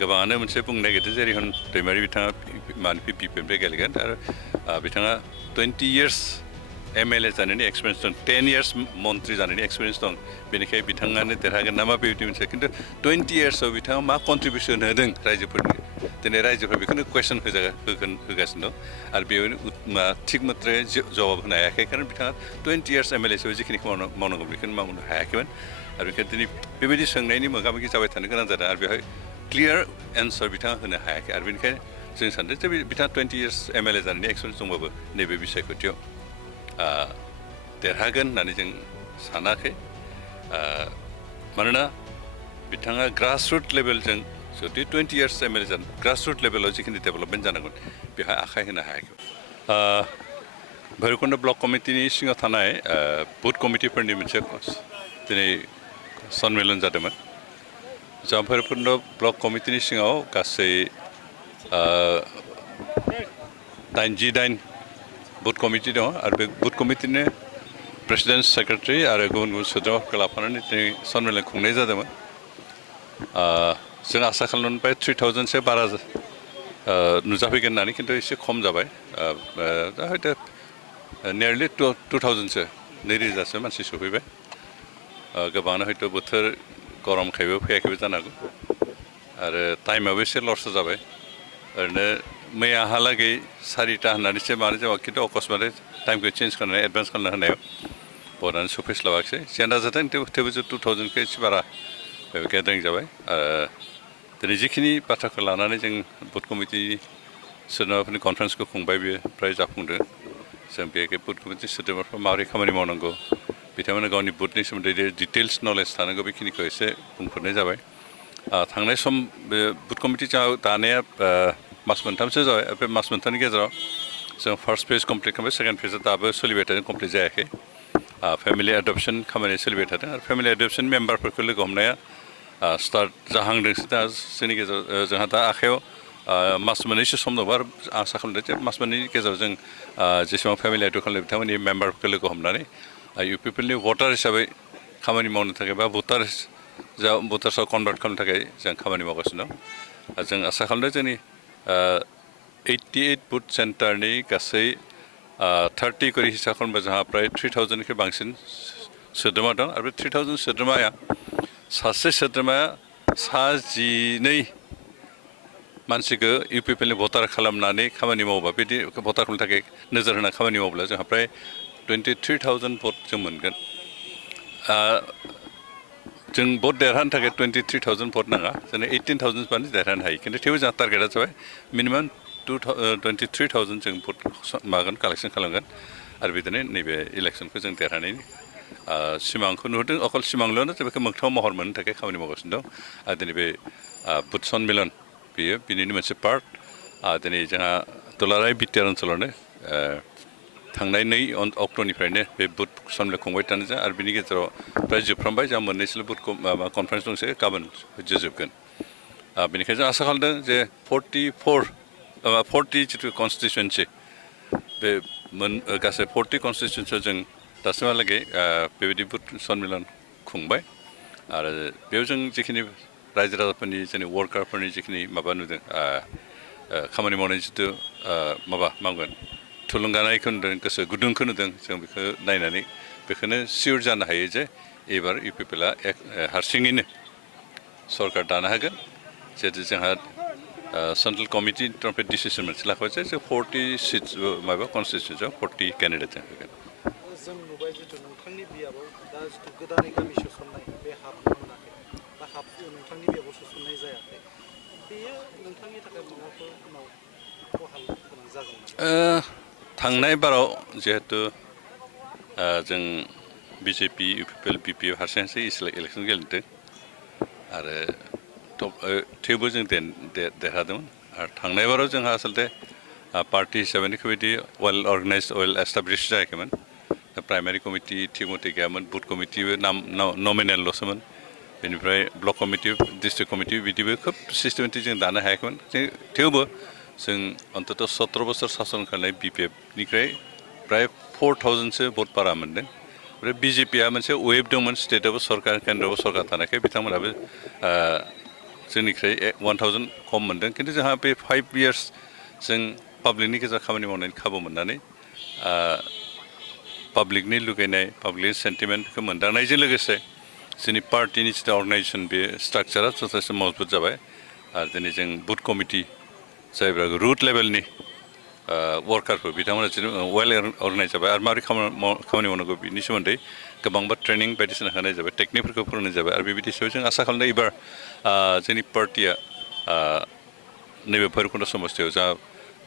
गोबाङानो मोनसे बुंनो नागिरदों जेरै दैमारि बिथाङा माने पिपिनिफ्राय गेलेगोन आरो बिथाङा 20 years MLA जानायनि एक्सपिरियेन्स दं 10 years मन्त्रि जानायनि एक्सपिरियेन्स दं बेनिखायनो बिथाङानो देरहागोन नामा बेबायदि मोनसे खिन्थु 20 yearsआव बिथाङा मा कन्ट्रिबिउसन होदों रायजोफोरनि दिनै रायजोफोरा बेखौनो कुइसन होगासिनो दं आरो बेयावनो थिग मथ्रै जबाब होनो हायाखै खारन बिथाङा 20 years MLA हिसाबै जिखिनि मावनांगौ बेखौनो मावनो हायाखैमोन आरो बेखायनो दिनै बेबायदि सोंनायनि मोगा मोगि जाबाय थानो गोनां जादों आरो बेवहाय क्लियार एन्सार बिथाङा होनो हायाखै आरो बेनिखायनो जों सानदों जे बिथाङा 20 years MLA जानायनि एक्सपिरियेन्स दंबाबो नैबे बिसायख'थियाव देरहागोन होननानै जों सानाखै मानोना बिथाङा ग्रासरुट लेभेलजों जुदि 20 years MLA जानो ग्रासरुट लेभेलाव जिखिनि डेभेलपमेन्ट जानांगोन बेवहाय आखाइ होनो हायाखै भैरबकुन्द ब्लक कमिटिनि सिङाव थानाय बुथ कमिटिफोरनि मोनसे दिनै सन्मेलन जादोंमोन जों भैरबकुन्द ब्लक कमिटिनि सिङाव गासै 89 बुथ कमिटि दङ आरो बे बुथ कमिटिनि प्रेसिडेन्ट सेक्रेटारि आरो गुबुन गुबुन सोद्रोमाफोरखौ लाफानानै दिनै सन्मेलन खुंनाय जादोंमोन जों आसा खालामबाय 3000सो बारा नुजाफैगोन होननानै खिन्थु एसे खम जाबाय दा हयथ' नियारलि 2000सो 2000सो मानसि सफैबाय गोबाङानो हयथ' बोथोर गरमखायबो फैयाखैबो जानो हागौ आरो टाइमाबो एसे लरसो जाबाय ओरैनो मैयाहालागै 4टा होननानैसो मानो जाबा खिन्थु अकस्मातै टाइमखौ चेन्ज खालामनानै एडभान्स खालामना होनायाव बरानो सफैस्लाबाखिसै जियानो जाथों थेवबो 2000खौ एसे बारा गेदारिं जाबाय दिनै जिखिनि बाथ्राखौ लानानै जों बुथ कमिटिनि सोद्रोमाफोरनि कनफारेन्सखौ खुंबाय बेयो फ्राय जाफुंदों जों बे बुथ कमिटि सोद्रोमाफ्रा माबोरै खामानि मावनांगौ बिथांमोना गावनि बुथनि सोमोन्दै डिटेल्स नलेज थानांगौ बेखिनिखौ एसे बुंफोरनाय जाबाय थांनाय सम बे बुथ कमिटि दानाया मास मोनथामसो जाबाय बे मास मोनथामनि गेजेराव जों फार्स्ट फेज कमप्लिट खालामबाय सेकेन्ड फेजआ दाबो सोलिबाय थादों कमप्लिट जायाखै फेमिलि एडप्सन खामानिया सोलिबाय थादों आरो फेमिलि एडप्सन मेम्बारफोरखौ लोगो हमनाया स्टार्ट जाहांदोंसो दा जोंनि गेजेराव जोंहा दा आखायाव मास मोननैसो सम दं आरो आसा खालामदों जे मास मोननैनि गेजेराव जों जेसेबां फेमिलि एडप्ट खालामदों बिथांमोननि मेम्बारफोरखौ लोगो हमनानै इउपिपिएलनि भटार हिसाबै खामानि मावनो थाखाय बा भटार्सआव कनभार्ट खालामनो थाखाय जों खामानि मावगासिनो दं जों आसा खालामदों जोंनि 88 बुथ सेन्टारनि गासै 30 करि हिसाब खालामोबा जोंहा प्राय 3000निख्रुइ बांसिन सोद्रोमा दं आरो बे 3000 सोद्रोमाया सासे सोद्रोमाया 12 मानसिखौ इउपिपिएलनि भटार खालामनानै खामानि मावोबा बिदि भटार खालामनो थाखाय नोजोर होना खामानि मावोब्ला जोंहा प्राय 23,000 भट जों मोनगोन जों भट देरहानो थाखाय 23,000 भट नाङा जोंनो 18,000 बानो देरहानो हायो खिन्थु थेवबो जोंहा टारगेटआ जाबाय मिनिमाम 23,000 जों भट मागोन कालेक्सन खालामगोन आरो बिदिनो नैबे इलेक्सनखौ जों देरहानायनि सिमांखौ नुहुरदों अकल सिमांल'नो जों बेखौ मोगथाङाव महर मोननो थाखाय खामानि मावगासिनो दं आरो दिनै बे बुथ सन्मेलन बेयो बिनिनो मोनसे पार्ट दिनै जोंहा दुलाराय बिटिआर ओनसोलावनो थांनाय 2 अक्ट'निफ्रायनो बे बुथ सन्मेलन खुंबाय थानो जा आरो बिनि गेजेराव प्राय जोबफ्रामबाय जोंहा मोननैसोल' बुथ कनफारेन्स दंसै गाबोन जोबगोन बेनिखायनो जों आसा खालामदों जे 40 जिथु कनस्टिटुवेन्सि बे गासै 40 कनस्टिटुवेन्सियाव जों दासिमहालागै बेबायदि बुथ सन्मेलन खुंबाय आरो बेयाव जों जिखिनि रायजो राजाफोरनि जोंनि वार्कारफोरनि जिखिनि माबा नुदों खामानि मावनाय जिथु मावगोन थुलुंगानायखौ नुदों गोसो गुदुंखौ नुदों जों बेखौ नायनानै बेखौनो सियर जानो हायो जे एबार इउपिपिएलआ हारसिङैनो सरकार दानो हागोन जिहेतु जोंहा सेन्ट्रेल कमिटिनिफ्राय डिसिसन मोनसे लाखाबाय जे 40 सिट्स माबा कनस्टिटुवेन्सियाव 40 केन्डिडेट जों होगोन जों नुबाय जिथु नोंथांनि बियाबाव दा जिथु गोदानै गामि सोसननाय बे हाबनो मोनाखै बा नोंथांनि बियाबाव सोसननाय जायाखै बेयो नोंथांनि थाखाय माबाफोर उनाव खहा गोनां जागोन नामा थांनाय बाराव जिहेतु जों बिजेपि इउपिपिएल बिपिएफ हारसिंसो इलेक्सन गेलेदों आरो थेवबो जों देरहादोंमोन आरो थांनाय बाराव जोंहा आसलथे पार्टि हिसाबै बेबायदि वेल अर्गानाइज वेल एस्टाब्लिश जायाखैमोन प्राइमारि कमिटि थिग मथे गैयामोन बुथ कमिटिबो नमिनेलल'सोमोन बेनिफ्राय ब्लक कमिटि डिस्ट्रिक्ट कमिटि बिदिबो खोब सिस्टेमेटिक जों दानो हायाखैमोन थेवबो जों अन्तत 17 बोसोर सासन खालामनाय बिपिएफनिफ्राय प्राय 4,000सो भट बारा मोनदों ओमफ्राय बिजेपिआ मोनसे वेभ दंमोन स्टेटआवबो सरकार केन्द्रआवबो सरकार थानायखाय बिथांमोनाबो जोंनिफ्राय 1000 खम मोनदों खिन्थु जोंहा बे 5 years जों पाब्लिकनि गेजेराव खामानि मावनायनि खाबु मोननानै पाब्लिकनि लुगैनाय पाब्लिक सेन्टिमेन्टखौ मोनदांनायजों लोगोसे जोंनि पार्टिनि जिथु अर्गेनाइजेसन बे स्ट्राक्चारा जथेस्थ मजबुत जाबाय आरो दिनै जों बुथ कमिटि जायफ्रा रुट लेभेलनि वर्कारफोर बिथांमोना वेल अर्गेनाइज जाबाय आरो माबोरै खामानि मावनांगौ बिनि सोमोन्दै गोबांबा ट्रेनिं बायदिसिना होनाय जाबाय टेकनिकफोरखौ फोरोंनाय जाबाय आरो बेबायदि हिसाबै जों आसा खालामदों एबार जोंनि पार्टिया नैबे भैरबकुन्द समस्तियाव जा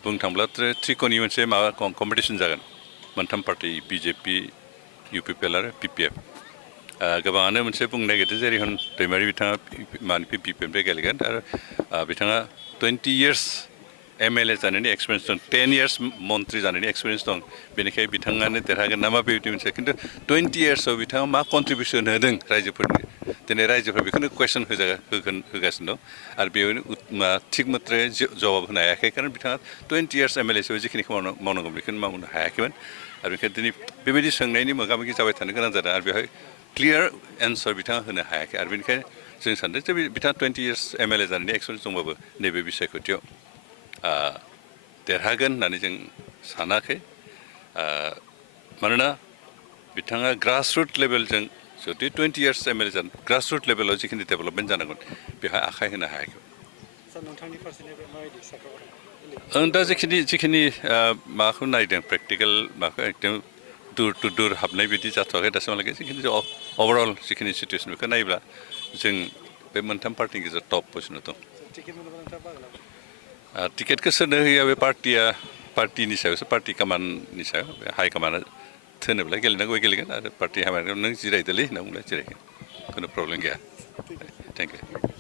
बुंनो थांब्ला त्रिक'नि मोनसे माबा कम्पिटिसन जागोन मोनथाम पार्टि बिजेपि UPPL आरो PPF गोबाङानो मोनसे बुंनो नागिरदों जेरै दैमारि बिथाङा माने PPFनिफ्राय गेलेगोन आरो बिथाङा 20 years MLA जानायनि एक्सपिरियेन्स दं 10 years मन्त्रि जानायनि एक्सपिरियेन्स दं बेनिखायनो बिथाङानो देरहागोन नामा बेबायदि मोनसे खिन्थु 20 yearsआव बिथाङा मा कन्ट्रिबिउसन होदों रायजोफोरनि दिनै रायजोफोरा बेखौनो कुइसन होगासिनो दं आरो बेयावनो थिग मात्रै जबाब होनो हायाखै खारन बिथाङा 20 years MLA हिसाबै जिखिनि मावनांगौ बेखौनो मावनो हायाखैमोन आरो बेनिखायनो दिनै बेबायदि सोंनायनि मोगा मोगि जाबाय थानो गोनां जादों आरो बेवहाय क्लियार एन्सार बिथाङा होनो हायाखै आरो बेनिखायनो जों सानदों जे बिथाङा 20 years MLA जानायनि एक्सपिरियेन्स दंबाबो नैबे बिसायख'थियाव देरहागोन होननानै जों सानाखै मानोना बिथाङा ग्रासरुट लेभेलजों जुदि 20 years MLA जानो ग्रासरुट लेभेलाव जिखिनि डेभेलपमेन्ट जानांगोन बेवहाय आखाइ होनो हायाखै सार नोंथांनि फारसेनिफ्राय माबायदि सापर्ट आं दा जिखिनि माबाखौ नायदों प्रेक्टिकेल माबाखौ एकदम दुर टु दुर हाबनाय बिदि जाथ'वाखै दासिमहालागै जिखिनि अभारअल जिखिनि सिटुवेसन बेखौ नायोब्ला जों बे मोनथाम पार्टिनि गेजेराव टप पजिसनाव दं टिकेट मोनोबा नोंथाङा बाहागो लागोन टिकेटखौ सोरनो होयो बे पार्टिनि सायावसो पार्टि कामाननि सायाव बे हाइकामाना थोनोब्ला गेलेनांगौ गेलेगोन आरो पार्टि हाइकामाना नों जिरायदोलै होनना बुंब्ला जिरायगोन खुनु प्रब्लेम गैया थेंक इउ